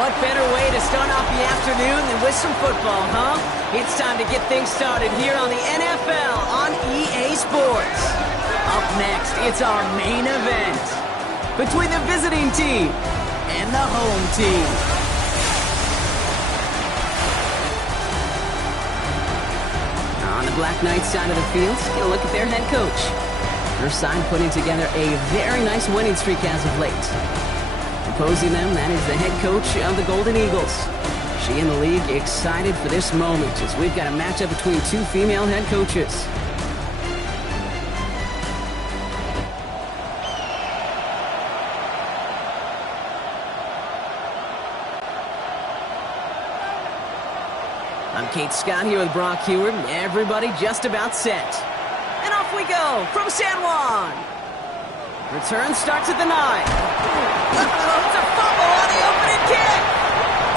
what better way to start off the afternoon than with some football, huh? It's time to get things started here on the NFL on EA Sports. Up next, it's our main event between the visiting team and the home team. On the Black Knights side of the field, get a look at their head coach. Her side putting together a very nice winning streak as of late. Opposing them, that is the head coach of the Golden Eagles. She and the league excited for this moment as we've got a matchup between two female head coaches. I'm Kate Scott here with Brock Heward. Everybody just about set. And off we go from San Juan. Return starts at the 9. It's a fumble on the opening kick.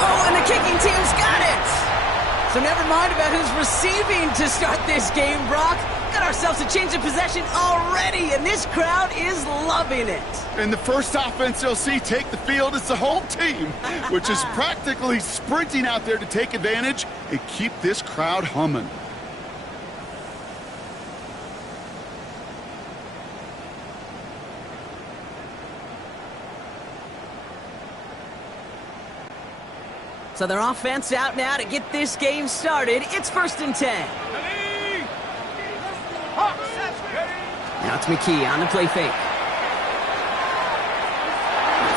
Oh, and the kicking team's got it. So never mind about who's receiving to start this game, Brock. Got ourselves a change of possession already, and this crowd is loving it. And the first offense you'll see take the field is the home team, which is practically sprinting out there to take advantage and keep this crowd humming. So their offense out now to get this game started. It's 1st and 10. Now it's McKee on the play fake.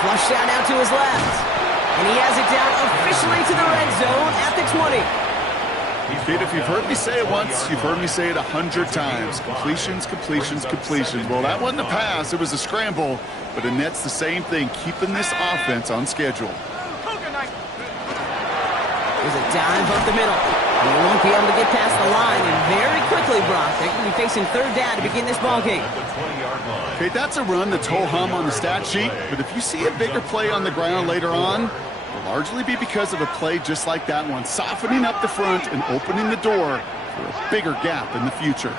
Flushed out now to his left. And he has it down officially to the red zone at the 20. Pete, if you've heard me say it once, you've heard me say it 100 times. Completions, completions, completions. Well, that wasn't a pass. It was a scramble. But it nets the same thing, keeping this offense on schedule. There's a dive up the middle. And he won't be able to get past the line. And very quickly, Brock, they're going to be facing 3rd down to begin this ballgame. Okay, that's a run that's ho-hum on the stat sheet. But if you see a bigger play on the ground later on, it'll largely be because of a play just like that one, softening up the front and opening the door for a bigger gap in the future.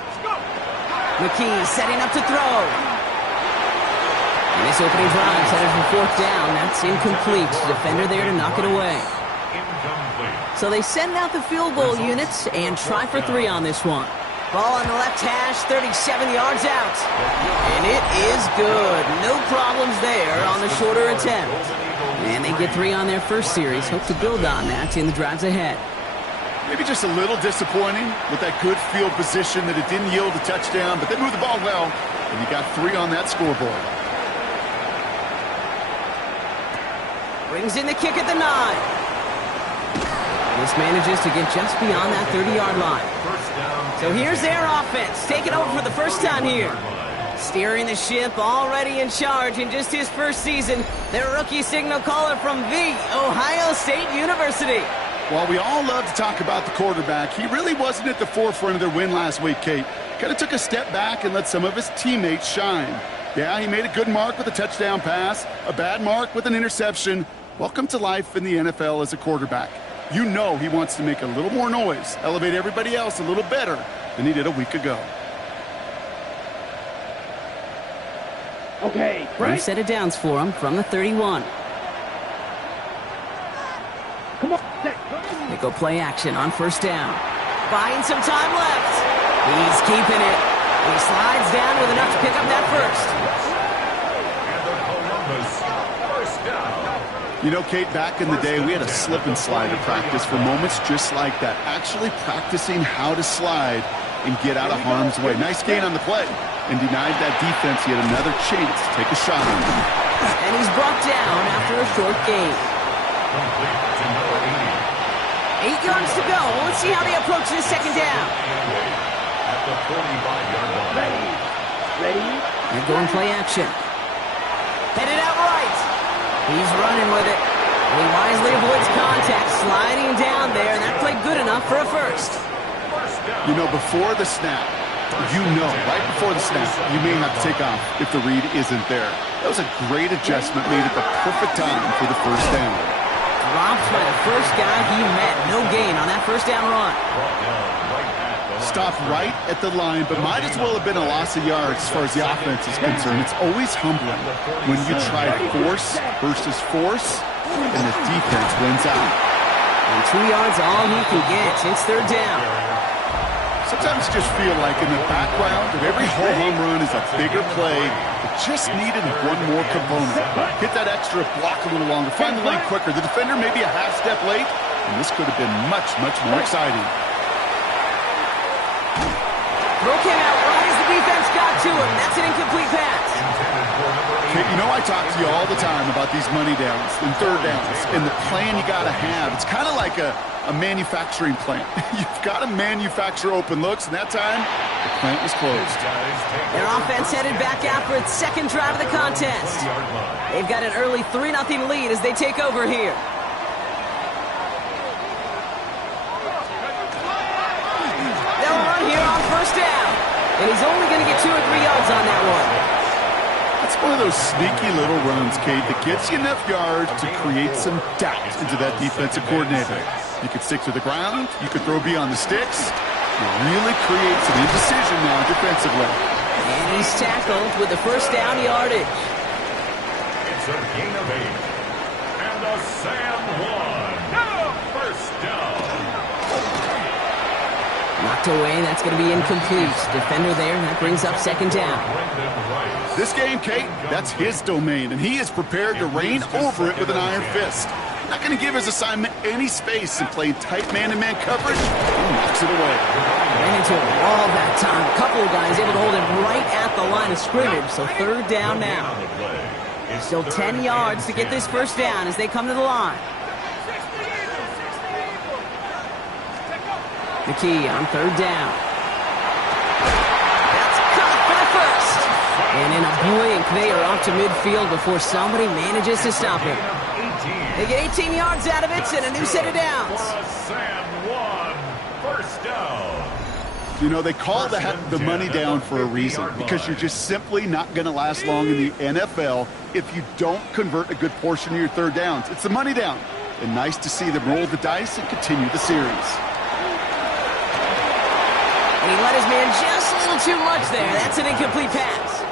McKee setting up to throw. And this opening drive is headed for 4th down. That's incomplete. Defender there to knock it away. So they send out the field goal units and try for 3 on this one. Ball on the left hash, 37 yards out. And it is good. No problems there on the shorter attempt. And they get 3 on their first series. Hope to build on that in the drives ahead. Maybe just a little disappointing with that good field position that it didn't yield a touchdown, but they moved the ball well, and you got 3 on that scoreboard. Brings in the kick at the 9. This manages to get just beyond that 30-yard line. So here's their offense, taking over for the first time here. Steering the ship, already in charge in just his first season, their rookie signal caller from the Ohio State University. While we all love to talk about the quarterback, he really wasn't at the forefront of their win last week, Kate. Kind of took a step back and let some of his teammates shine. Yeah, he made a good mark with a touchdown pass, a bad mark with an interception. Welcome to life in the NFL as a quarterback. You know he wants to make a little more noise, elevate everybody else a little better than he did a week ago. Okay, right. New set of downs for him from the 31. Come on. They go play action on 1st down. Buying some time left. He's keeping it. He slides down with enough to pick up that first. You know, Kate, back in the day, we had a slip and slide at practice for moments just like that. Actually practicing how to slide and get out of harm's way. Nice gain on the play. And denied that defense yet another chance to take a shot on him. And he's brought down after a short gain. 8 yards to go. Let's see how they approach this 2nd down. Ready? They're going play action. Headed out right. He's running with it. He wisely avoids contact, sliding down there, and that played good enough for a first. You know, before the snap, right before the snap, you may have to take off if the read isn't there. That was a great adjustment made at the perfect time for the 1st down. Dropped by the first guy he met. No gain on that 1st down run. stop right at the line, but might as well have been a loss of yards as far as the offense is concerned. It's always humbling when you try force versus force, and the defense wins out. And 2 yards all he can get. It's third down. Sometimes you just feel like in the background of every home run is a bigger play. It just needed one more component. Hit that extra block a little longer. Find the lane quicker. The defender may be a half step late, and this could have been much, much more exciting. Throw came out right as the defense got to him. That's an incomplete pass. Okay, you know I talk to you all the time about these money downs and third downs and the plan you got to have. It's kind of like a manufacturing plant. You've got to manufacture open looks, and that time, the plant was closed. Their offense headed back out for its second drive of the contest. They've got an early 3-0 lead as they take over here. They'll run here on first down, and he's only going to get 2 or 3 yards on that one. That's one of those sneaky little runs, Kate, that gets you enough yards to create some doubt into that defensive coordinator. You could stick to the ground. You could throw beyond the sticks. You really create some indecision now defensively. And he's tackled with the first down yardage. It's a gain of 8. And a Sam Juan. First down. Knocked away. That's going to be incomplete. Defender there. That brings up second down. This game, Kate, that's his domain, and he is prepared to reign over it with an iron fist. Not going to give his assignment any space and play tight man-to-man coverage. He knocks it away. Ran into a wall that time. A couple of guys able to hold him right at the line of scrimmage. So third down now. Still 10 yards to get this first down as they come to the line. McKee on third down. That's caught for the first. And in a blink, they are off to midfield before somebody manages to stop him. They get 18 yards out of it and a new set of downs. First down. You know, they call the money down for a reason, because you're just simply not going to last long in the NFL if you don't convert a good portion of your third downs. It's the money down. And nice to see them roll the dice and continue the series. And he let his man just a little too much there. That's an incomplete pass.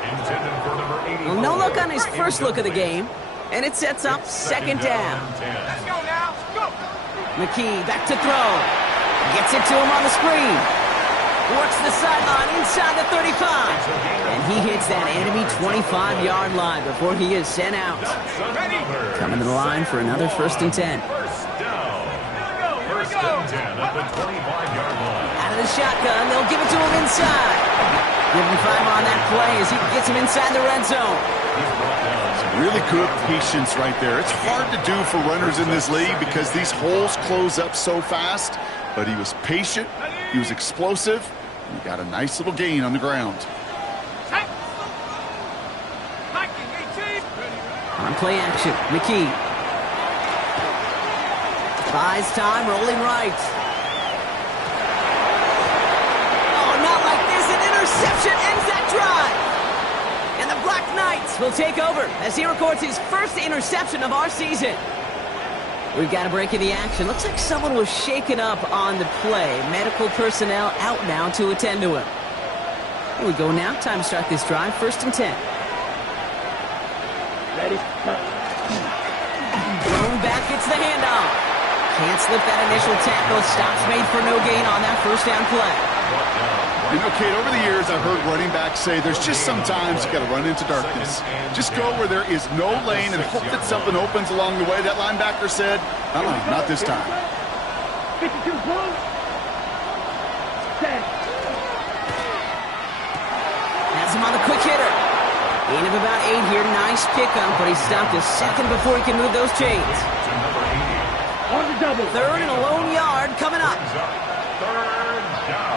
Well, no look on his first look of the game. And it sets up second down. Let's go now. Go. McKee back to throw. Gets it to him on the screen. Works the sideline inside the 35. And he hits that enemy 25-yard line before he is sent out. Coming to the line for another first and 10. First down. First and 10 at the 25-yard line. Out of the shotgun, they'll give it to him inside. Give him 5 on that play as he gets him inside the red zone. Really good patience right there. It's hard to do for runners in this league because these holes close up so fast. But he was patient, he was explosive, and he got a nice little gain on the ground. On play action, McKee. Buys time, rolling right. Oh, not like this. An interception ends that drive. And the Black Knights will take over as he records his first interception of our season. We've got a break in the action. Looks like someone was shaken up on the play. Medical personnel out now to attend to him. Here we go now. Time to start this drive. First and 10. Ready? Thrown back, gets the handoff. Can't slip that initial tackle. Stops made for no gain on that first down play. You know, Kate, over the years, I've heard running backs say there's just sometimes you got to run into darkness. Just go where there is no lane and hope that something opens along the way. That linebacker said, not this time. 52 close. Set. Has him on the quick hitter. Gain of about 8 here. Nice pickup, but he stopped a second before he can move those chains. On the double. Third and a lone yard coming up. Third down.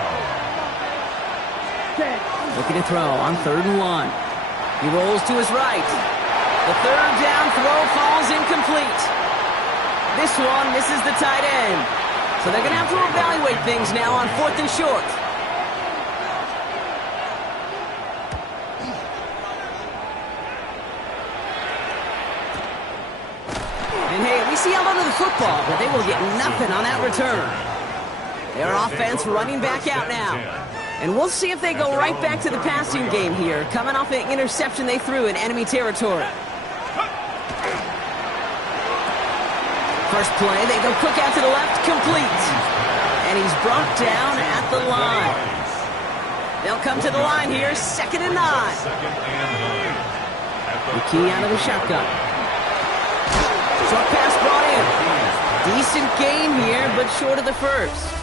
Set. Looking to throw on 3rd and 1. He rolls to his right. The third down throw falls incomplete. This one misses the tight end. So they're going to have to evaluate things now on 4th and short. And hey, we see held onto the football, but they will get nothing on that return. Their offense running back out now. And we'll see if they go right back to the passing game here, coming off an interception they threw in enemy territory. First play, they go quick out to the left, complete. And he's brought down at the line. They'll come to the line here, 2nd and 9. The key out of the shotgun. Short pass brought in. Decent gain here, but short of the first.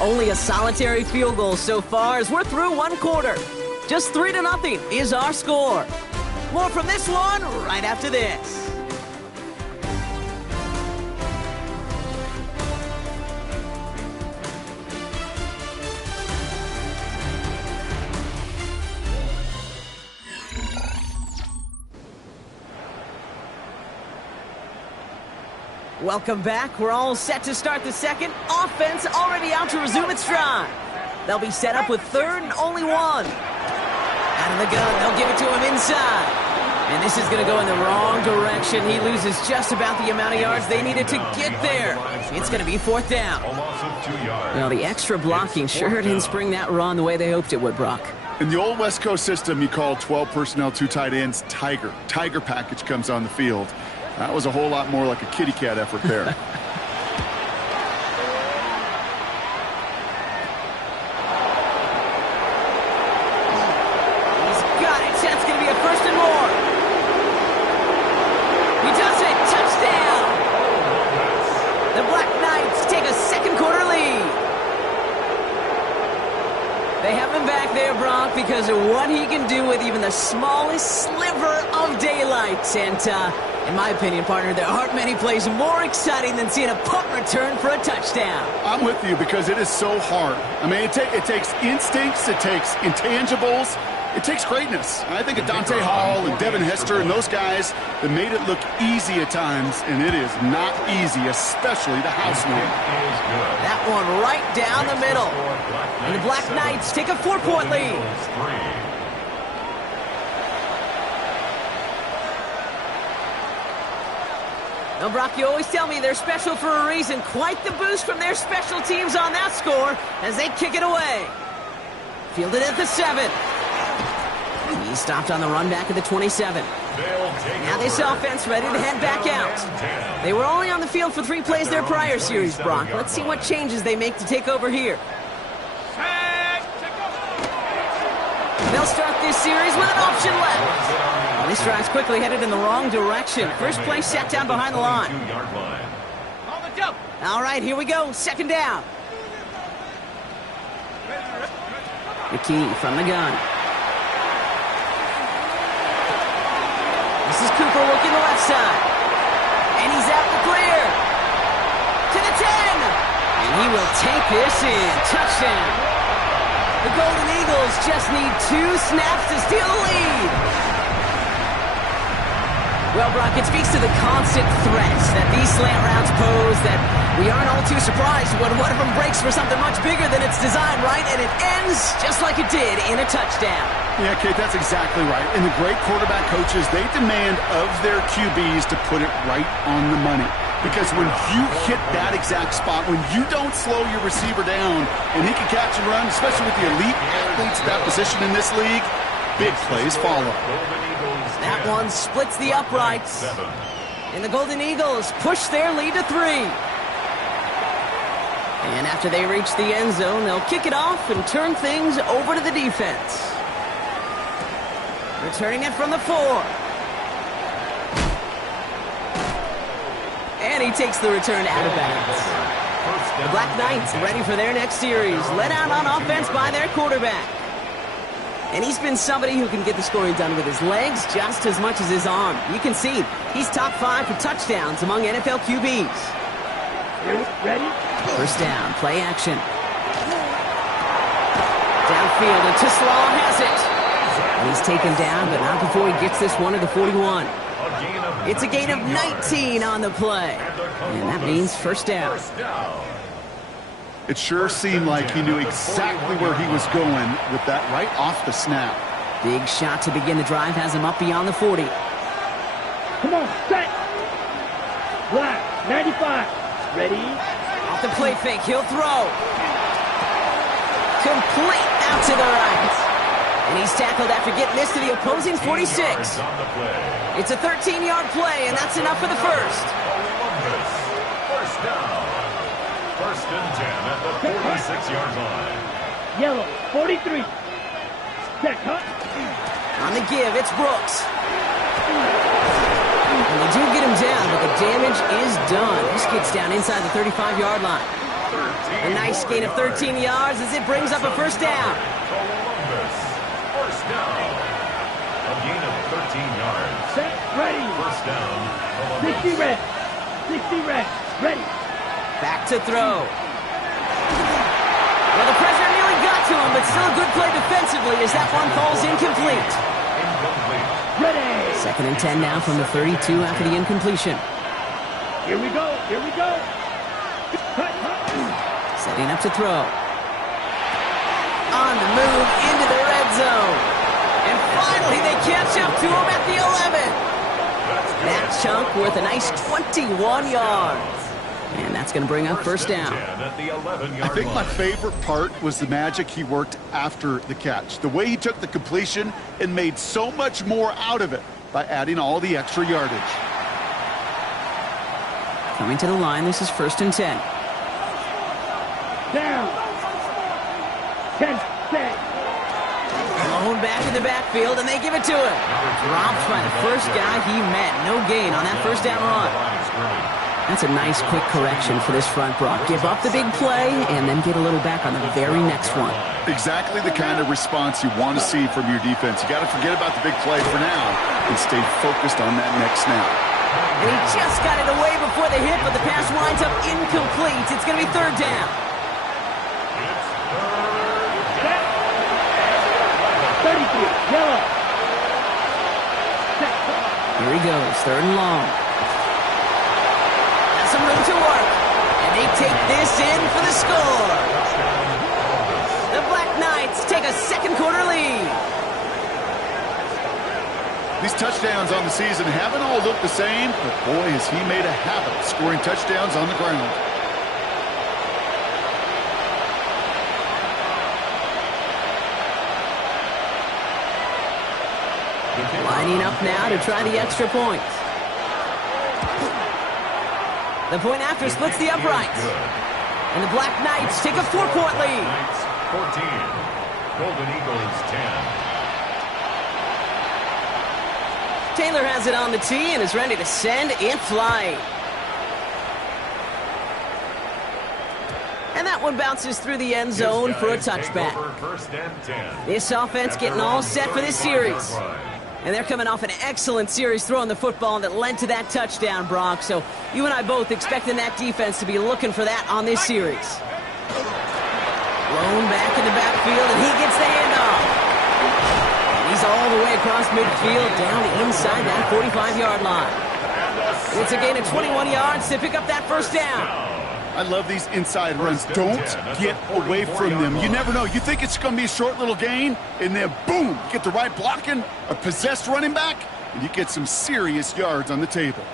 Only a solitary field goal so far as we're through one quarter. Just 3-0 is our score. More from this one right after this. Welcome back. We're all set to start the second. Offense already out to resume its drive. They'll be set up with 3rd and only 1. Out of the gun, they'll give it to him inside. And this is going to go in the wrong direction. He loses just about the amount of yards they needed to get there. It's going to be 4th down. Well, the extra blocking sure didn't spring that run the way they hoped it would, Brock. In the old West Coast system, you call 12 personnel, 2 tight ends, Tiger. Tiger package comes on the field. That was a whole lot more like a kitty cat effort there. He's got it. That's going to be a 1st and more. He does it. Touchdown. The Black Knights take a 2nd quarter lead. They have him back there, Brock, because of what he can do with even the smallest sliver of daylight. And, in my opinion, partner, there aren't many plays more exciting than seeing a punt return for a touchdown. I'm with you because it is so hard. I mean, it takes instincts, it takes intangibles, it takes greatness. I think of Dante Hall and Devin Hester and those guys that made it look easy at times, and it is not easy, especially the house one. That one right down the middle. And the Black Knights take a 4-point lead. Now, Brock, you always tell me they're special for a reason. Quite the boost from their special teams on that score as they kick it away. Fielded at the 7. He stopped on the run back at the 27. Now this offense ready to head back out. They were only on the field for 3 plays their prior series, Brock. Let's see what changes they make to take over here. They'll start this series with an option left. This drive's quickly headed in the wrong direction. First play set down behind the line. All right, here we go. 2nd down. The key from the gun. This is Cooper working the left side. And he's out the clear. To the 10. And he will take this in. Touchdown. The Golden Eagles just need 2 snaps to steal the lead. Well, Brock, it speaks to the constant threats that these slant routes pose that we aren't all too surprised when one of them breaks for something much bigger than its design, right? And it ends just like it did in a touchdown. Yeah, Kate, that's exactly right. And the great quarterback coaches, they demand of their QBs to put it right on the money. Because when you hit that exact spot, when you don't slow your receiver down and he can catch and run, especially with the elite athletes at that position in this league, big plays follow. That one splits the uprights. And the Golden Eagles push their lead to 3. And after they reach the end zone, they'll kick it off and turn things over to the defense. Returning it from the 4. And he takes the return out of bounds. The Black Knights ready for their next series, led out on offense by their quarterback. And he's been somebody who can get the scoring done with his legs just as much as his arm. You can see he's top 5 for touchdowns among NFL QBs. Ready? First down, play action. Downfield, and Tislaw has it. And he's taken down, but not before he gets this one to the 41. It's a gain of 19 on the play. And that means first down. It sure seemed like he knew exactly where he was going with that right off the snap. Big shot to begin the drive has him up beyond the 40. Come on, set. Black, 95. Ready? Off the play fake, he'll throw. Complete out to the right. And he's tackled after getting this to the opposing 46. It's a 13-yard play, and that's enough for the first. First down. First and 10 at the 46-yard line. Yellow, 43. Set, cut. On the give, it's Brooks. And they do get him down, but the damage is done. This gets down inside the 35-yard line. A nice gain of 13 yards as it brings up a first down. First down. A gain of 13 yards. Set, ready. First down. 60 red. 60 red. Ready. Back to throw. Well, the pressure nearly got to him, but still a good play defensively as that one falls incomplete. Ready. Second and 10 now from the 32 after the incompletion. Here we go. Here we go. Cut, cut. Setting up to throw. On the move into the red zone. And finally they catch up to him at the 11. That chunk worth a nice 21 yards. And that's going to bring up first down. I think my favorite part was the magic he worked after the catch. The way he took the completion and made so much more out of it by adding all the extra yardage. Coming to the line, this is first and 10. Down. 10, set. Blown back in the backfield, and they give it to him. Dropped by the first guy he met. No gain on that first down run. That's a nice quick correction for this front, Brock. Give up the big play and then get a little back on the very next one. Exactly the kind of response you want to see from your defense. You got to forget about the big play for now and stay focused on that next snap. And he just got it away before the hit, but the pass winds up incomplete. It's going to be third down. 33, yellow. Set. Here he goes, third and long. Has some room to work. And they take this in for the score. The Black Knights take a second quarter lead. These touchdowns on the season haven't all looked the same, but boy, has he made a habit of scoring touchdowns on the ground. Lining up now to try the extra point. The point after splits the uprights. And the Black Knights take a 4-point lead. 14. Golden Eagles 10. Taylor has it on the tee and is ready to send in flight. And that one bounces through the end zone for a touchback. This offense getting all set for this series. And they're coming off an excellent series throwing the football that led to that touchdown, Brock. So you and I both expecting that defense to be looking for that on this series. Blown back in the backfield, and he gets the handoff. And he's all the way across midfield down inside that 45-yard line. And it's a gain of 21 yards to pick up that first down. I love these inside runs. Don't get away from them. You never know. You think it's going to be a short little gain, and then boom, get the right blocking, a possessed running back, and you get some serious yards on the table.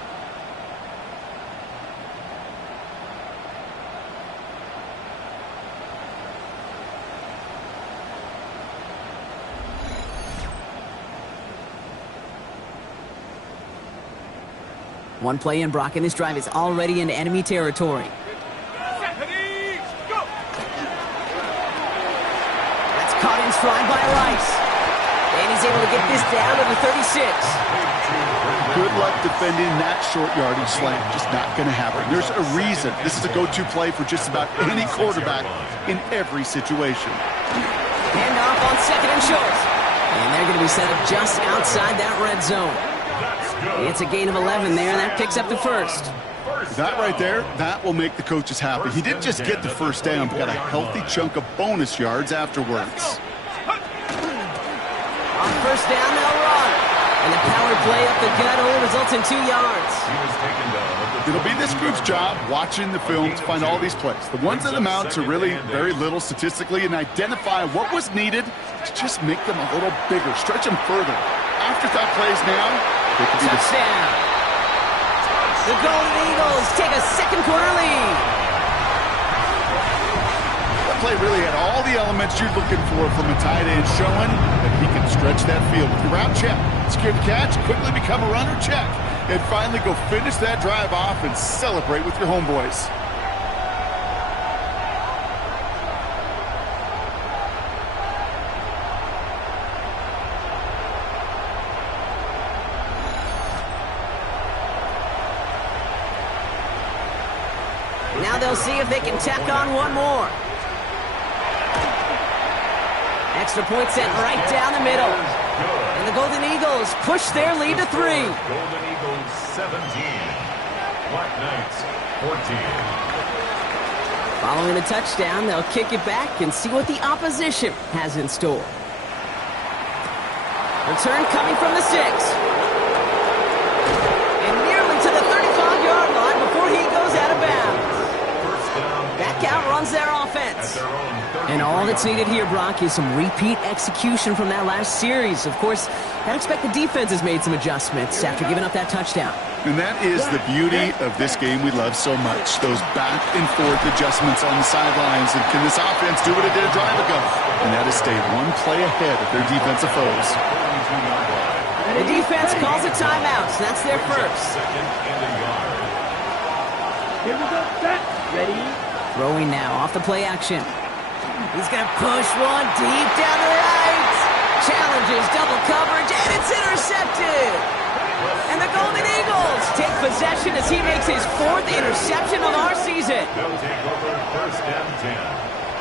One play in, Brock, and this drive is already into enemy territory. Caught in stride by Rice. And he's able to get this down to the 36. Good luck defending that short yardage slant. Just not going to happen. There's a reason. This is a go-to play for just about any quarterback in every situation. Handoff on second and short. And they're going to be set up just outside that red zone. It's a gain of 11 there, and that picks up the first. That right there, that will make the coaches happy. He didn't just get the first down, but got a healthy chunk of bonus yards afterwards. On first down, they'll run. And the power play up the gut only results in 2 yards. It'll be this group's job watching the film to find all these plays. The ones that amount to really very little statistically and identify what was needed to just make them a little bigger, stretch them further. Afterthought plays now, they could be the touchdown. The Golden Eagles take a second quarter lead. play really had all the elements you're looking for from a tight end, showing that he can stretch that field with your route check. Secure the catch, quickly become a runner check, and finally go finish that drive off and celebrate with your homeboys. Now they'll see if they can tack on one more. Extra point sent right down the middle. And the Golden Eagles push their lead to 3. Golden Eagles 17. Black Knights 14. Following the touchdown, they'll kick it back and see what the opposition has in store. Return coming from the 6. And nearly to the 35-yard line before he goes out of bounds. Back out runs their offense. And all that's needed here, Brock, is some repeat execution from that last series. Of course, I'd expect the defense has made some adjustments after giving up that touchdown. And that is the beauty of this game we love so much. Those back and forth adjustments on the sidelines. And can this offense do what it did a drive ago? And that is stay one play ahead of their defensive foes. The defense calls a timeout. So that's their first. Here we go, set, ready. Throwing now off the play action. He's going to push one deep down the right. Challenges double coverage, and it's intercepted. And the Golden Eagles take possession as he makes his 4th interception of our season. They'll take over 1st and 10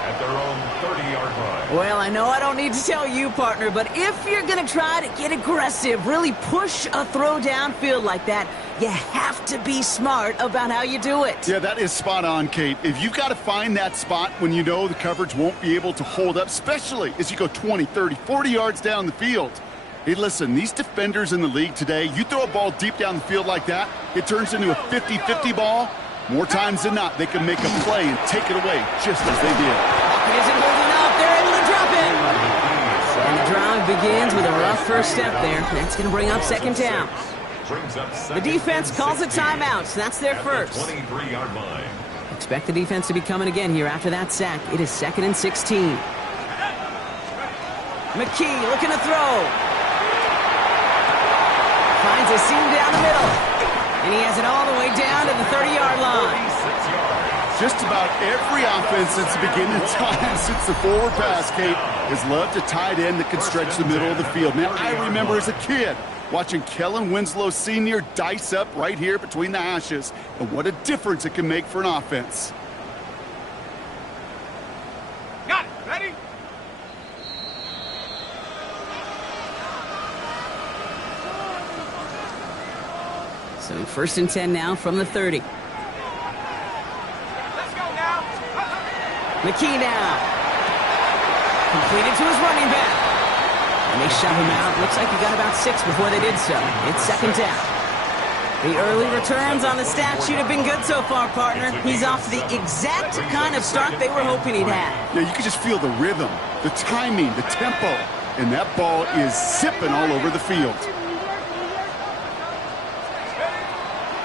at their own 30-yard line. Well, I know I don't need to tell you, partner, but if you're going to try to get aggressive, really push a throw downfield like that, you have to be smart about how you do it. Yeah, that is spot on, Kate. If you've got to find that spot when you know the coverage won't be able to hold up, especially as you go 20, 30, 40 yards down the field. Hey, listen, these defenders in the league today, you throw a ball deep down the field like that, it turns into a 50-50 ball. More times than not, they can make a play and take it away just as they did. It isn't holding up. They're able to drop it. And the drive begins with a rough first step there. That's going to bring up 2nd down. The defense calls a timeout, so that's their first. 23-yard line. Expect the defense to be coming again here after that sack. It is 2nd and 16. McKee looking to throw. Finds a seam down the middle. And he has it all the way down to the 30-yard line. Just about every offense since the beginning of time, since the forward pass, Kate, has loved a tight end that can stretch the middle of the field. Now, I remember as a kid watching Kellen Winslow Sr. dice up right here between the hashes. And what a difference it can make for an offense. Got it, ready? So 1st and 10 now from the 30. Let's go now. McKee now. Completed to his running back. And they shove him out. Looks like he got about 6 before they did so. It's 2nd down. The early returns on the stat sheet have been good so far, partner. He's off to the exact kind of start they were hoping he'd have. Yeah, you can just feel the rhythm, the timing, the tempo. And that ball is zipping all over the field.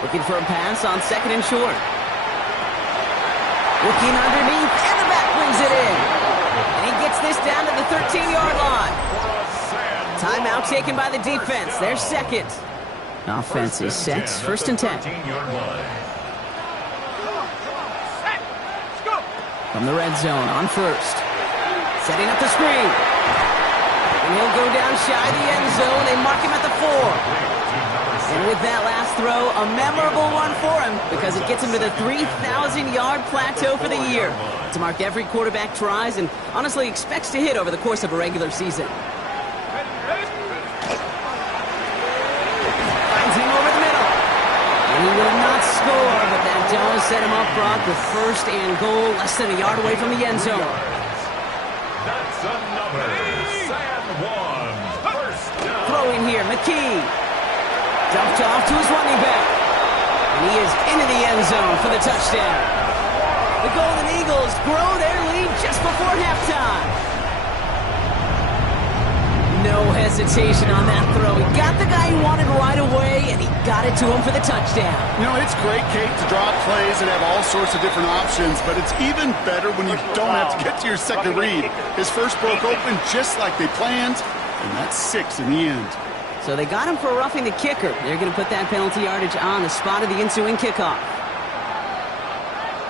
Looking for a pass on 2nd and short. Looking underneath, and the back brings it in. And he gets this down to the 13-yard line. Timeout taken by the defense. Their 2nd. Offense is set. 1st and 10. From the red zone on 1st. Setting up the screen. And he'll go down shy of the end zone. They mark him at the 4. And with that last throw, a memorable one for him because it gets him to the 3,000-yard plateau for the year. It's a mark every quarterback tries and honestly expects to hit over the course of a regular season. Finds him over the middle. And he will not score, but that does set him up, Brock, with 1st and goal, less than a yard away from the end zone. That's another San Juan 1st down. Throwing here, McKee. Dumped off to his running back. And he is into the end zone for the touchdown. The Golden Eagles grow their lead just before halftime. No hesitation on that throw. He got the guy he wanted right away, and he got it to him for the touchdown. You know, it's great, Kate, to draw plays and have all sorts of different options, but it's even better when you don't have to get to your second read. His first broke open just like they planned, and that's 6 in the end. So they got him for roughing the kicker. They're going to put that penalty yardage on the spot of the ensuing kickoff.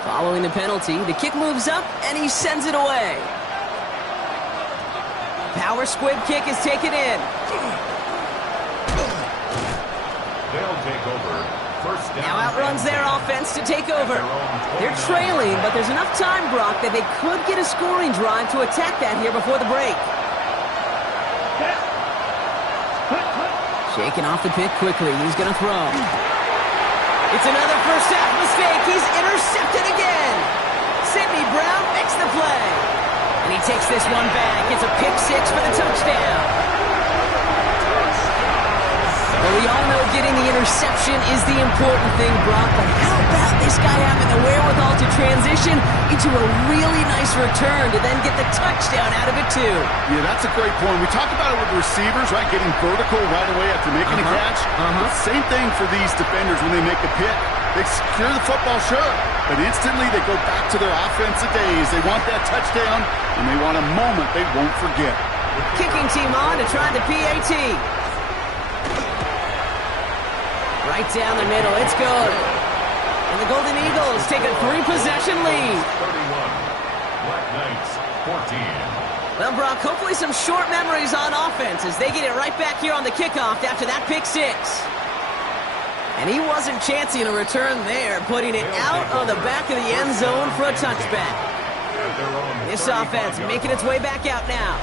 Following the penalty, the kick moves up, and he sends it away. Power squib kick is taken in. They'll take over. First down. Now outruns their offense to take over. They're trailing, but there's enough time, Brock, that they could get a scoring drive to attack that here before the break. Shaking off the pick quickly. He's going to throw. It's another first half mistake. He's intercepted again. Sidney Brown makes the play. And he takes this one back. It's a pick 6 for the touchdown. Well, we all know getting the interception is the important thing, Brock, but how about this guy having the wherewithal to transition into a really nice return to then get the touchdown out of it, too? Yeah, that's a great point. We talk about it with receivers, right, getting vertical right away after making a catch. Same thing for these defenders when they make a pick. They secure the football, sure, but instantly they go back to their offensive days. They want that touchdown, and they want a moment they won't forget. Kicking team on to try the PAT. Right down the middle, it's good. And the Golden Eagles take a 3-possession lead. 31. Black Knights, 14. Well, Brock, hopefully some short memories on offense as they get it right back here on the kickoff after that pick 6. And he wasn't chancing a return there, putting it out of the back of the end zone for a touchback. This offense making its way back out now.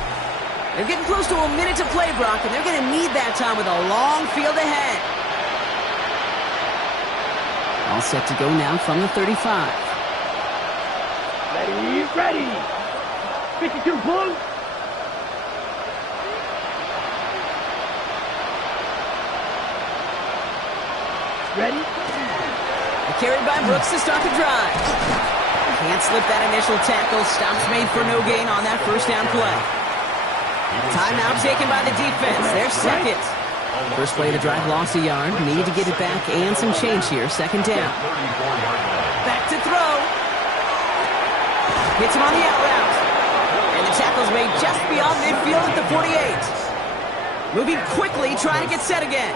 They're getting close to a minute to play, Brock, and they're going to need that time with a long field ahead. All set to go now from the 35. Ready. 52 blue. Ready? Carried by Brooks to start the drive. Can't slip that initial tackle. Stops made for no gain on that first down play. Timeout taken by the defense. Their second. First play of the drive lost a yard. Need to get it back and some change here. Second down. Back to throw. Hits him on the out route. And the tackle's made just beyond midfield at the 48. Moving quickly, trying to get set again.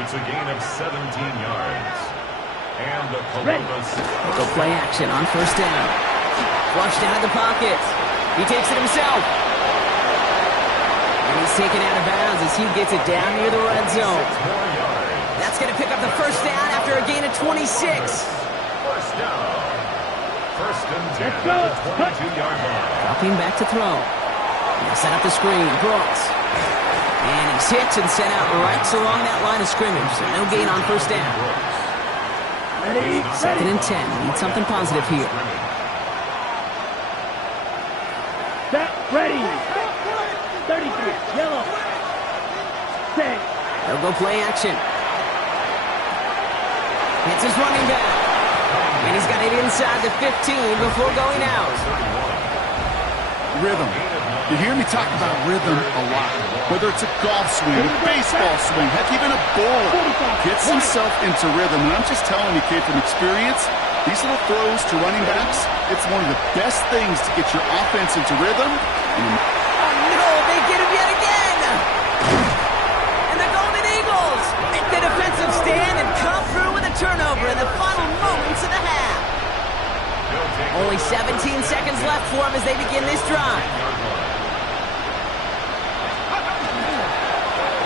It's a gain of 17 yards. And the Columbus. Go play action on first down. Flushed out of the pocket. He takes it himself. And he's taken out of bounds as he gets it down near the red zone. That's going to pick up the first down after a gain of 26. First down. First and 10 at the 22-yard line. Dropping back to throw. He'll set up the screen. Brooks. And he's hit and sent out right along that line of scrimmage. So no gain on first down. Second and 10. Need something positive here. Ready. 33. Yellow. Stay. They'll go play action. It's his running back. And he's got it inside the 15 before going out. Rhythm. You hear me talk about rhythm a lot. Whether it's a golf swing, a baseball swing, heck, even a bowler gets himself into rhythm. And I'm just telling you, kid, from experience, these little throws to running backs, it's one of the best things to get your offense into rhythm. Oh, no, they get him yet again. And the Golden Eagles make the defensive stand and come through with a turnover in the final moments of the half. Only 17 seconds left for them as they begin this drive.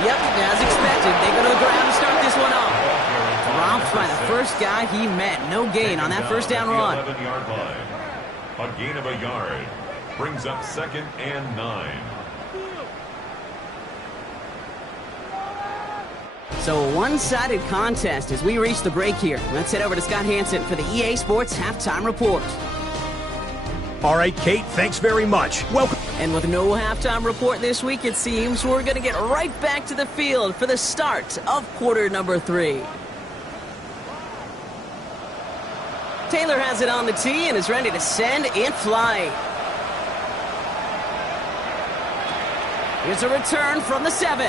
Yep, as expected, they go to the ground to start this one off. Dropped by the first guy he met. No gain on that first down run. 11-yard line. A gain of a yard. Brings up second and 9. So a one-sided contest as we reach the break here. Let's head over to Scott Hansen for the EA Sports Halftime Report. All right, Kate, thanks very much. Welcome. And with no halftime report this week, it seems we're going to get right back to the field for the start of quarter number 3. Taylor has it on the tee and is ready to send it flying. Here's a return from the 7.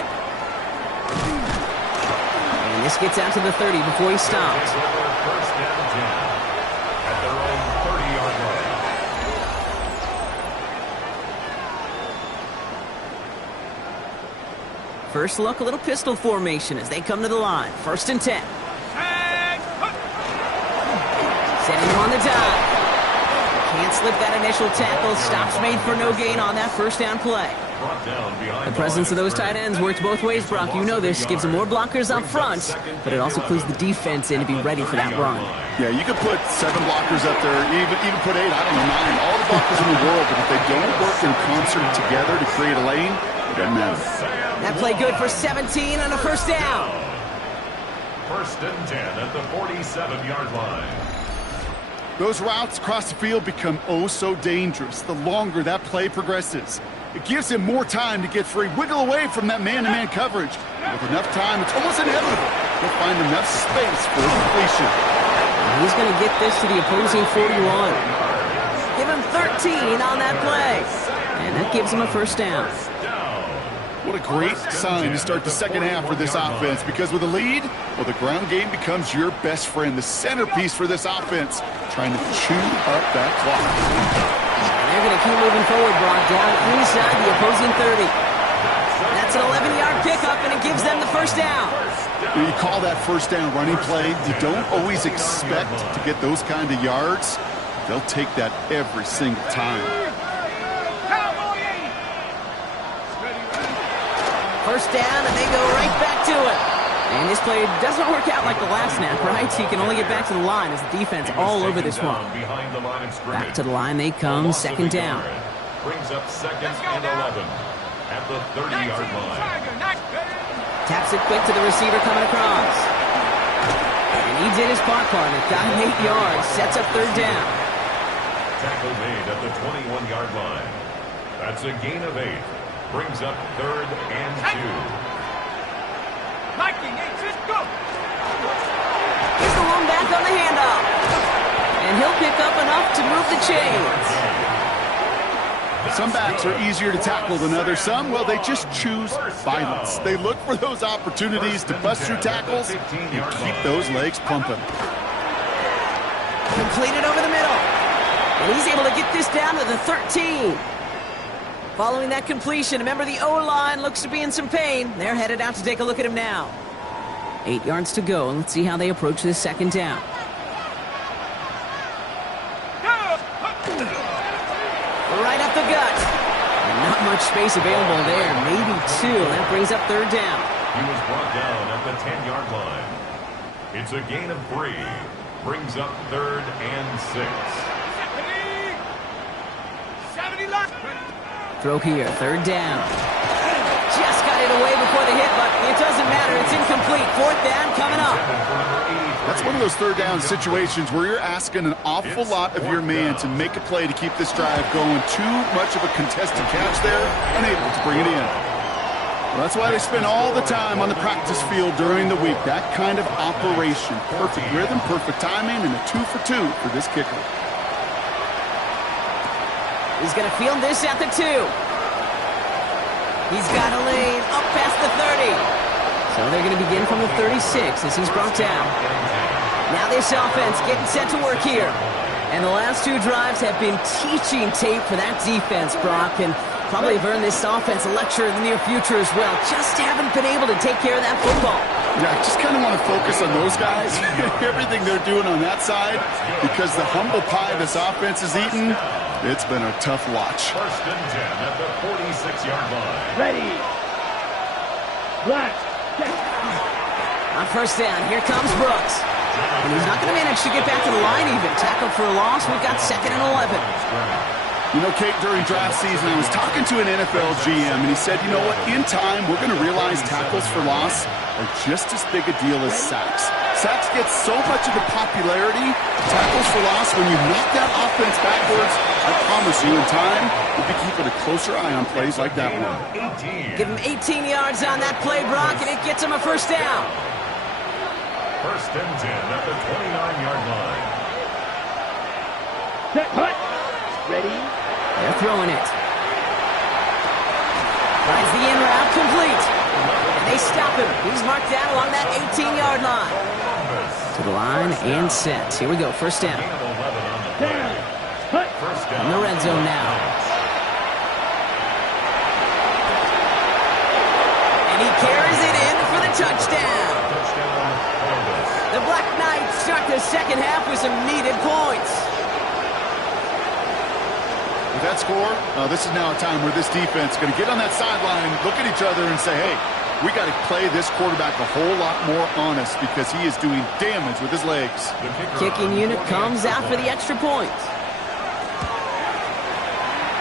And this gets out to the 30 before he stops. First down 10 at their own 30-yard line. First look, a little pistol formation as they come to the line. 1st and 10. Setting him on the dive. Can't slip that initial tackle. Stops made for no gain on that 1st down play. The presence of those tight ends works both ways, Brock. You know this. Gives them more blockers up front, but it also clues the defense in to be ready for that run. Yeah, you could put 7 blockers up there, even put 8, I don't know, 9, all the blockers in the world, but if they don't work in concert together to create a lane, it doesn't matter. That play good for 17 and a 1st down. 1st and 10 at the 47-yard line. Those routes across the field become oh so dangerous the longer that play progresses. It gives him more time to get free, wiggle away from that man-to-man coverage. With enough time, it's almost inevitable. He'll find enough space for completion. He's going to get this to the opposing 41. Give him 13 on that play. And that gives him a 1st down. What a great sign to start the second half for this offense, because with a lead, well, the ground game becomes your best friend, the centerpiece for this offense, trying to chew up that clock. They're going to keep moving forward, Brock, down inside the opposing 30. That's an 11-yard pickup, and it gives them the 1st down. You call that 1st down running play. You don't always expect to get those kind of yards. They'll take that every single time. 1st down, and they go right back to it. And this play doesn't work out like the last snap, right? He can only get back to the line as the defense all over this one. Back to the line they come, 2nd down. Brings up 2nd and 11 at the 30-yard line. Taps it quick to the receiver coming across. And he did his part, partner. Got him 8 yards, sets up 3rd down. Tackle made at the 21-yard line. That's a gain of 8. Brings up 3rd and 2. Here's the long back on the handoff. And he'll pick up enough to move the chains. Some backs are easier to tackle than others. Some, well, they just choose violence. They look for those opportunities to bust through tackles and keep those legs pumping. Completed over the middle. And he's able to get this down to the 13. Following that completion, remember the O-line looks to be in some pain. They're headed out to take a look at him now. 8 yards to go, and let's see how they approach this 2nd down. Right up the gut. And not much space available there. Maybe 2. That brings up 3rd down. He was brought down at the 10-yard line. It's a gain of 3. Brings up 3rd and 6. Throw here, 3rd down. Just got it away before the hit, but it doesn't matter. It's incomplete. 4th down coming up. That's one of those 3rd down situations where you're asking an awful lot of your man to make a play to keep this drive going. Too much of a contested catch there, unable to bring it in. Well, that's why they spend all the time on the practice field during the week. That kind of operation. Perfect rhythm, perfect timing, and a 2 for 2 for this kicker. He's going to field this at the 2. He's got a lane up past the 30. So they're going to begin from the 36 as he's brought down. Now this offense getting set to work here. And the last 2 drives have been teaching tape for that defense, Brock, and probably have earned this offense a lecture in the near future as well. Just haven't been able to take care of that football. Yeah, I just kind of want to focus on those guys, everything they're doing on that side, because the humble pie this offense is eating, it's been a tough watch. 1st and 10 at the 46-yard line. Ready. Black. On 1st down, here comes Brooks. And he's not going to manage to get back to the line even. Tackled for a loss. We've got 2nd and 11. You know, Kate, during draft season, I was talking to an NFL GM, and he said, you know what, in time, we're going to realize tackles for loss are just as big a deal as sacks. Sacks get so much of the popularity. Tackles for loss, when you knock that offense backwards, I promise you, in time, we'll be keeping a closer eye on plays like that one. Give him 18 yards on that play, Brock, and it gets him a 1st down. 1st and 10 at the 29-yard line. Set, hut. Ready. They're throwing it. Finds the in route complete. And they stop him. He's marked down along that 18-yard line. To the line and set. Here we go, first down. In the red zone now. And he carries it in for the touchdown. The Black Knights start the second half with some needed points. With that score, this is now a time where this defense is going to get on that sideline, look at each other, and say, hey, we got to play this quarterback a whole lot more honest because he is doing damage with his legs. Kicking unit comes out for the extra point.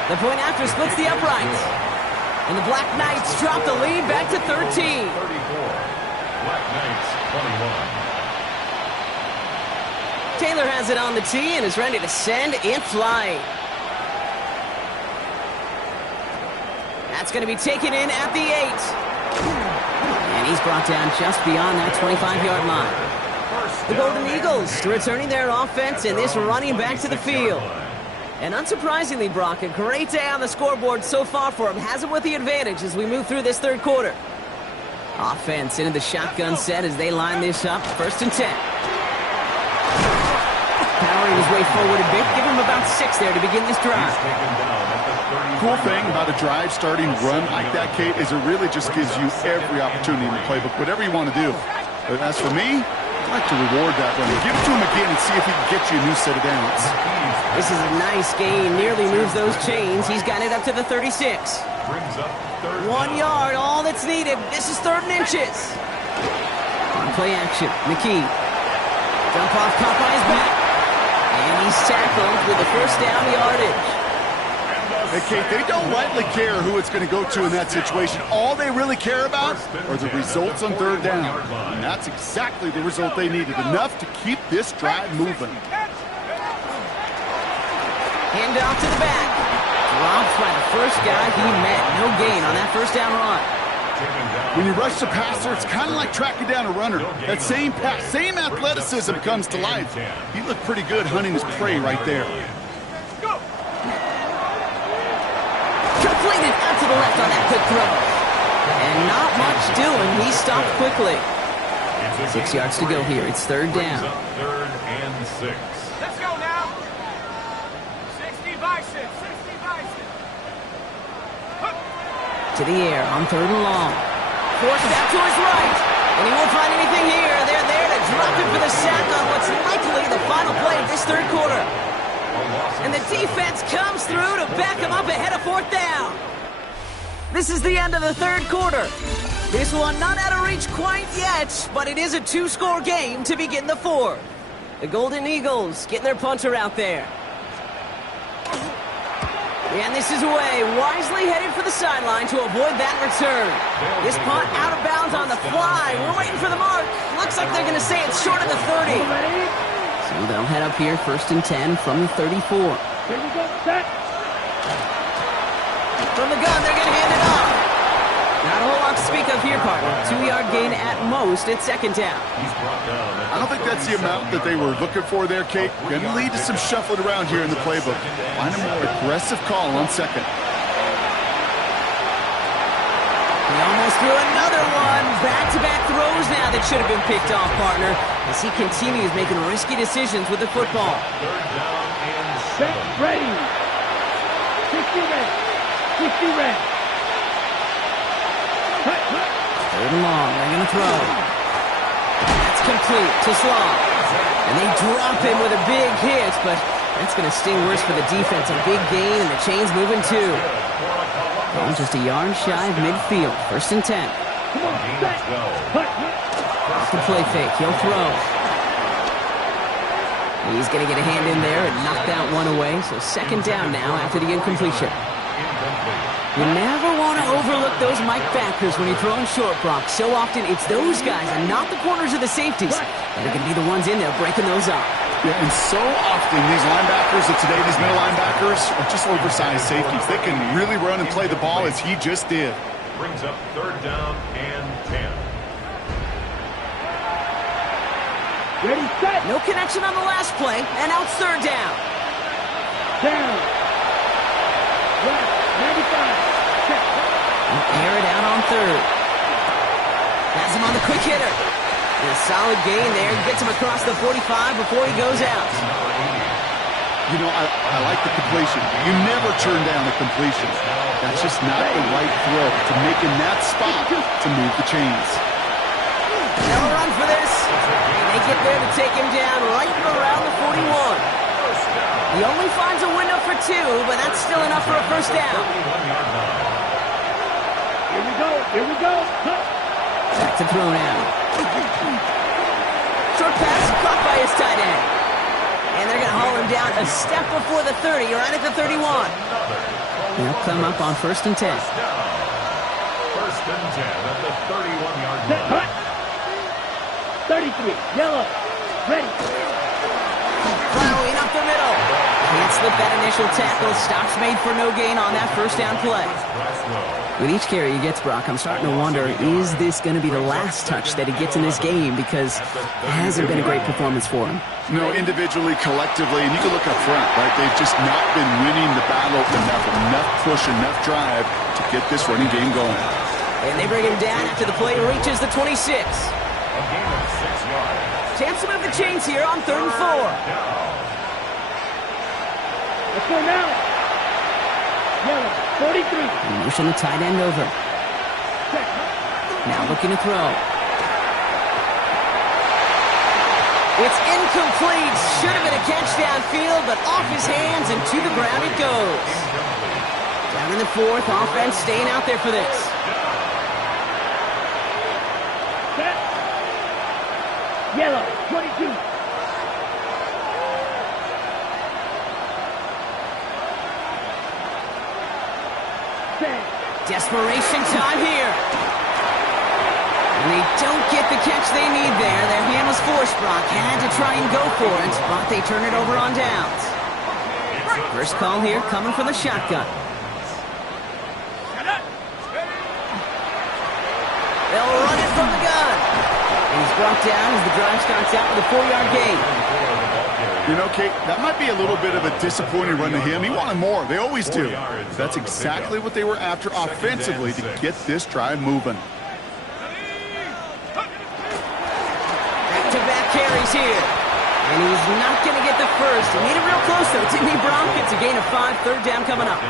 The point after splits the uprights. And the Black Knights drop the lead back to 13. 34. Black Knights 21. Taylor has it on the tee and is ready to send in flight. That's going to be taken in at the 8. And he's brought down just beyond that 25-yard line. The Golden Eagles returning their offense and this running back to the field. And unsurprisingly, Brock, a great day on the scoreboard so far for him. Has him with the advantage as we move through this third quarter. Offense into the shotgun set as they line this up. First and 10. Powering his way forward a bit. Give him about 6 there to begin this drive. Cool thing about a drive starting run like that, Kate, is it really just gives you every opportunity in the playbook, whatever you want to do. But as for me, I'd like to reward that run. Give it to him again and see if he can get you a new set of downs. This is a nice gain. Nearly moves those chains. He's got it up to the 36. 1 yard, all that's needed. This is 3rd and inches. On play action, McKee. Dump off caught by his back. And he's tackled with the first down yardage. Hey, Kate, they don't lightly care who it's going to go to in that situation. All they really care about are the results on 3rd down. And that's exactly the result they needed. Enough to keep this drive moving. Hand off to the back. Drops by the first guy he met. No gain on that first down run. When you rush the passer, it's kind of like tracking down a runner. That same pass, same athleticism comes to life. He looked pretty good hunting his prey right there. Completed out to the left on that quick throw. And not much doing. He stopped quickly. 6 yards to go here. It's 3rd down. 3rd and 6. Let's go now. 60 Bison. 60 Bison. To the air on 3rd and long. Forced out to his right. And he won't find anything here. They're there to drop him for the sack on what's likely the final play of this third quarter. And the defense comes through to back him up ahead of 4th down. This is the end of the third quarter. This one not out of reach quite yet, but it is a 2-score game to begin the 4th. The Golden Eagles getting their punter out there. And this is away, wisely headed for the sideline to avoid that return. This punt out of bounds on the fly. We're waiting for the mark. Looks like they're going to say it's short of the 30. So they'll head up here, 1st and 10 from the 34. Here we go, set. From the gun, they're going to hand it off. Not a whole lot to speak of here, partner. 2-yard gain at most at 2nd down. I don't think that's the amount that they were looking for there, Kate. Going to lead to some shuffling around here in the playbook. Find a more aggressive call on 2nd. He almost threw another one. Back-to-back throws now that should have been picked off, partner, as he continues making risky decisions with the football. 3rd down and 7. Set, ready. 60 red. 60 red. 3rd and long, they're going to throw. That's complete to Slaw. And they drop him with a big hit, but that's going to sting worse for the defense. A big gain, and the chain's moving too. Oh, just a yard shy of midfield. 1st and 10. Come on, set. Off the play fake, he'll throw. He's going to get a hand in there and knock that one away. So 2nd down now after the incompletion. You never want to overlook those Mike backers when you're throwing short, Brock. So often it's those guys and not the corners or the safeties that are going to be the ones in there breaking those up. Yeah, and so often these linebackers of today, these middle linebackers, are just oversized safeties. They can really run and play the ball as he just did. Brings up 3rd down and 10. Ready, set. No connection on the last play, and now it's 3rd down. Down. Left, 95. Set. air it out on third. Has him on the quick hitter. And a solid gain there. Gets him across the 45 before he goes out. You know, I like the completion. You never turn down a completion. That's just not the right throw to make in that spot to move the chains. They'll run for this. And they get there to take him down right around the 41. He only finds a window for 2, but that's still enough for a first down. Here we go. Back to throw now. Short pass caught by his tight end. And they're going to haul him down a step before the 30, right at the 31. They'll come up on 1st and 10. First and 10 at the 31-yard line. 33, yellow, ready. Plowing up the middle. Can't slip that initial tackle. Stops made for no gain on that first down play. With each carry he gets, Brock, I'm starting to wonder, is this going to be the last touch that he gets in this game? Because it hasn't been a great performance for him. No, individually, collectively, and you can look up front, right? They've just not been winning the battle enough push, enough drive to get this running game going. And they bring him down after the play reaches the 26. A gain of 6 yards. Chance to move the chains here on 3rd and 4. Let's go now. Yellow, 43. And motion the tight end over. Now looking to throw. It's incomplete. Should have been a catch downfield, but off his hands and to the ground it goes. Down in the 4th, offense staying out there for this. Set. Yellow, 22. Desperation time here. And they don't get the catch they need there. Their hand was forced, Brock. Had to try and go for it, but they turn it over on downs. First call here coming from the shotgun. They'll run it from the gun. And he's brought down as the drive starts out with a 4-yard gain. You know, Kate, that might be a little bit of a disappointing run to him. He wanted more. They always do. That's exactly what they were after offensively to get this drive moving. Back-to-back carries here. And he's not going to get the first. He made it real close, though, didn't he, Brock? It's a gain of 5, 3rd down coming up.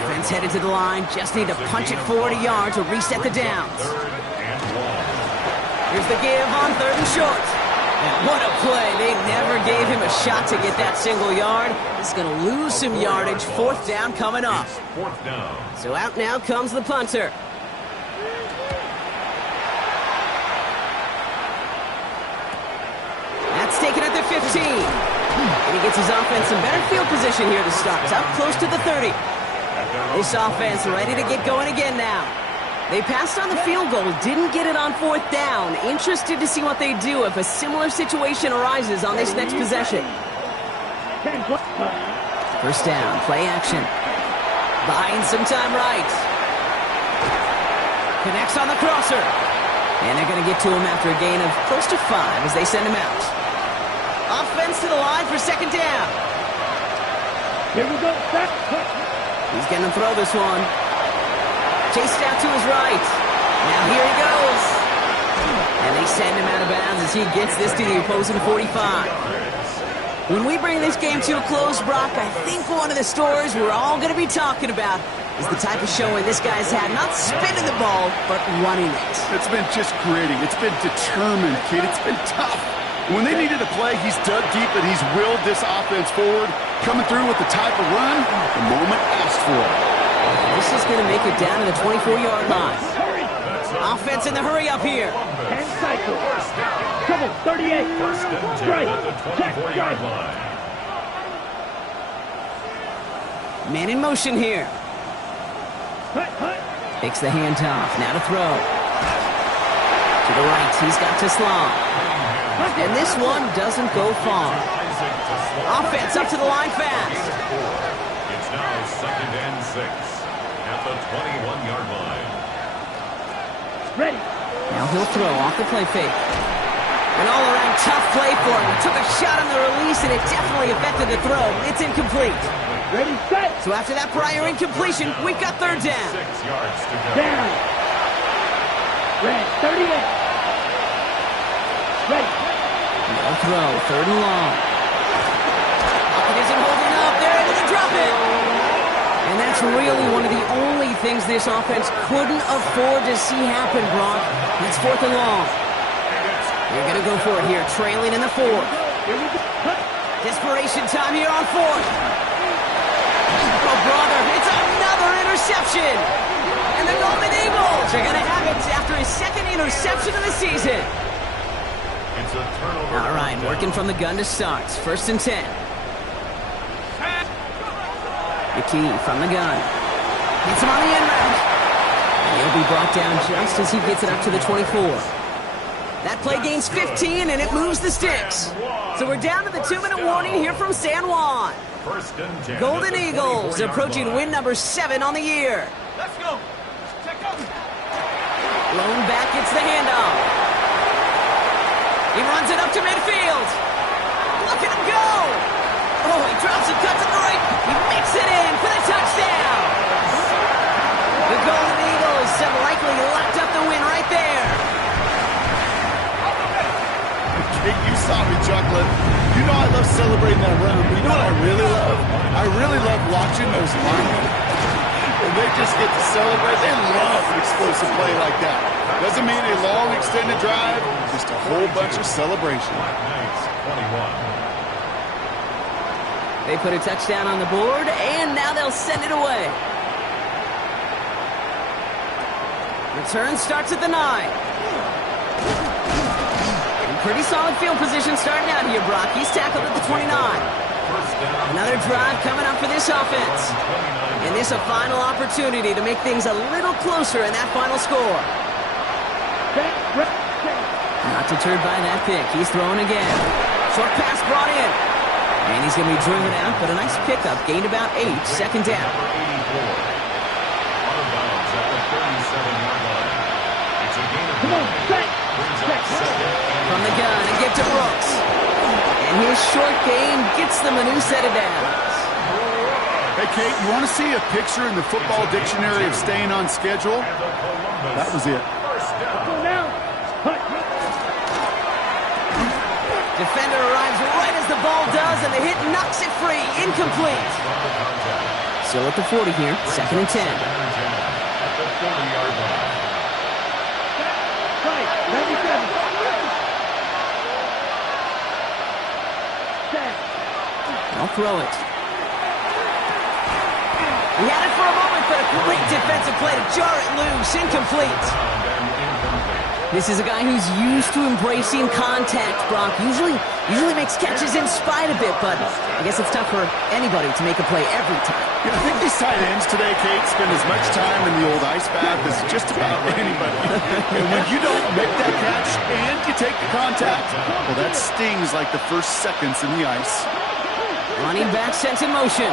Offense headed to the line. Just need to punch it forward a yard to reset the downs. Here's the give on 3rd and short. And what a play. They never gave him a shot to get that single yard. He's going to lose some yardage. 4th down coming up. 4th down. So out now comes the punter. That's taken at the 15. And he gets his offense in better field position here to start. Up close to the 30. This offense ready to get going again now. They passed on the field goal, didn't get it on 4th down. Interested to see what they do if a similar situation arises on this next possession. First down, play action. Buying some time right. Connects on the crosser. And they're going to get to him after a gain of close to 5 as they send him out. Offense to the line for 2nd down. Here we go. He's going to throw this one. Chased out to his right. Now here he goes. And they send him out of bounds as he gets this to the opposing 45. When we bring this game to a close, Brock, I think one of the stories we're all going to be talking about is the type of showing this guy's had. Not spinning the ball, but running it. It's been just gritty. It's been determined, kid. It's been tough. When they needed a play, he's dug deep and he's willed this offense forward, coming through with the type of run the moment asked for. This is going to make it down to the 24-yard line. Offense in the hurry up here. And cycle. Trouble, 38. Strike. Check, strike. Man in motion here. Takes the handoff. Now to throw. To the right, he's got to Slong. And this one doesn't go far. Offense up to the line fast. It's now 2nd and 6 at the 21-yard line. Ready. Now he'll throw off the play fake. An all-around tough play for him. He took a shot on the release, and it definitely affected the throw. It's incomplete. Ready, set. So after that prior incompletion, we've got third down. 6 yards to go. Down. Red, 38. Ready. No throw, third and long. It isn't holding up. They're able to drop it. And that's really one of the only things this offense couldn't afford to see happen, Brock. It's fourth and long. They're going to go for it here, trailing in the fourth. Desperation time here on fourth. Oh, brother, it's another interception. And the Golden Eagles are going to have it after his second interception of the season. It's a turnover. All right, working from the gun to start. First and 10. McKee from the gun. Hits him on the end route. And he'll be brought down just as he gets it up to the 24. That play gains 15, and it moves the sticks. So we're down to the 2-minute warning here from San Juan. First and 10. Golden Eagles approaching win number 7 on the year. Let's go. Check out. Lone back gets the handoff. He runs it up to midfield. Look at him go. Oh, he drops and cuts it right. He makes it in for the touchdown. The Golden Eagles have likely locked up the win right there. Hey, you saw me chuckling. You know I love celebrating that run, but you know what I really love? I really love watching those linemen. And they just get to celebrate. They love an explosive play like that. Doesn't mean a long extended drive, just a whole bunch of celebration. Knights 21. They put a touchdown on the board, and now they'll send it away. Return starts at the 9. In pretty solid field position starting out here, Brock. He's tackled at the 29. Another drive coming up for this offense. And this a final opportunity to make things a little closer in that final score. Not deterred by that pick. He's throwing again. Short pass brought in. And he's going to be driven out, but a nice pickup. Gained about 8. Second down. Out of bounds at the 37-yard line. It's a gain of 9. Brings up second. From the gun and give to Brooks. And his short gain gets them a new set of downs. Hey, Kate, you want to see a picture in the football dictionary of staying on schedule? That was it. First down. Go now. Hut. Defender arrives right as the ball does, and the hit knocks it free. Incomplete. Still at the 40 here. Second and 10. At the 40-yard line. Right. 97. Set. I'll throw it. He had it for a moment, but a great defensive play to jar it loose. Incomplete. This is a guy who's used to embracing contact, Brock. Usually makes catches in spite of it, but I guess it's tough for anybody to make a play every time. Yeah, I think these tight ends today, Kate, spend as much time in the old ice bath as just about anybody. And when you don't make that catch and you take the contact, well, that stings like the first seconds in the ice. Running back sent in motion.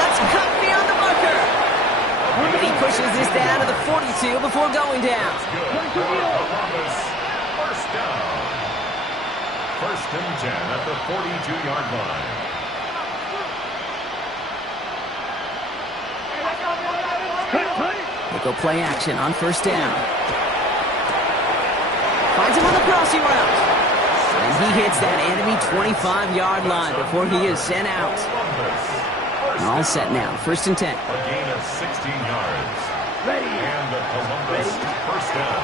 That's cut beyond the marker. And he pushes this down to the 42 before going down. Columbus. First down. First and 10 at the 42-yard line. They go play action on first down. Finds him on the crossing route. And he hits that enemy 25-yard line before he is sent out. All set now. First and 10. A gain of 16 yards. Ready. And the Columbus first down.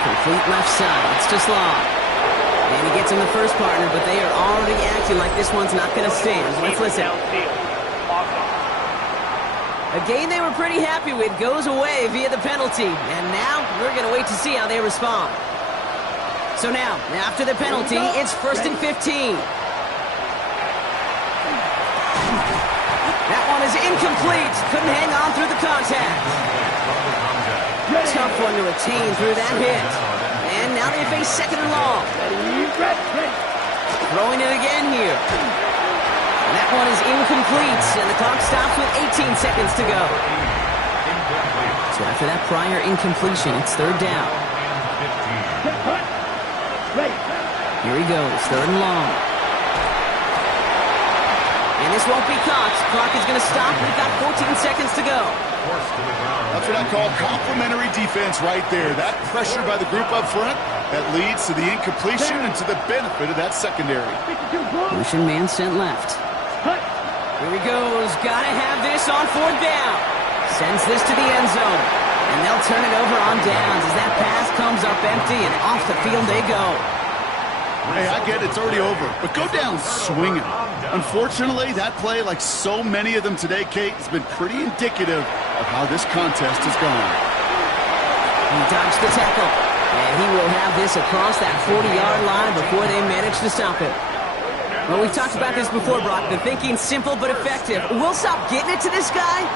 Complete left side. It's just long. And he gets in the first partner, but they are already acting like this one's not going to stand. Let's listen. A game they were pretty happy with goes away via the penalty. And now we're going to wait to see how they respond. So now, after the penalty, it's first and 15. That one is incomplete. Couldn't hang on through the contact. Tough one to retain through that hit. And now they face second and long. Throwing it again here. And that one is incomplete. And the clock stops with 18 seconds to go. So after that prior incompletion, it's third down. Here he goes, third and long. And this won't be caught. Clock is going to stop. We've got 14 seconds to go. Forced to the ground. That's what I call complimentary defense right there. That pressure by the group up front, that leads to the incompletion and to the benefit of that secondary. Motion man sent left. Here he goes. Gotta have this on fourth down. Sends this to the end zone. And they'll turn it over on downs as that pass comes up empty and off the field they go. Hey, I get it, it's already over, but go down swinging. Unfortunately, that play, like so many of them today, Kate, has been pretty indicative of how this contest has gone. He dodged the tackle, and he will have this across that 40-yard line before they manage to stop it. Well, we've talked about this before, Brock. The thinking's simple but effective. We'll stop getting it to this guy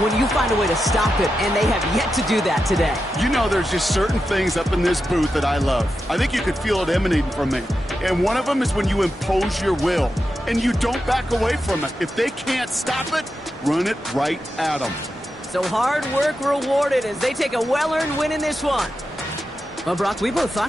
when you find a way to stop it, and they have yet to do that today. You know, there's just certain things up in this booth that I love. I think you could feel it emanating from me. And one of them is when you impose your will, and you don't back away from it. If they can't stop it, run it right at them. So hard work rewarded as they take a well-earned win in this one. Well, Brock, we both thought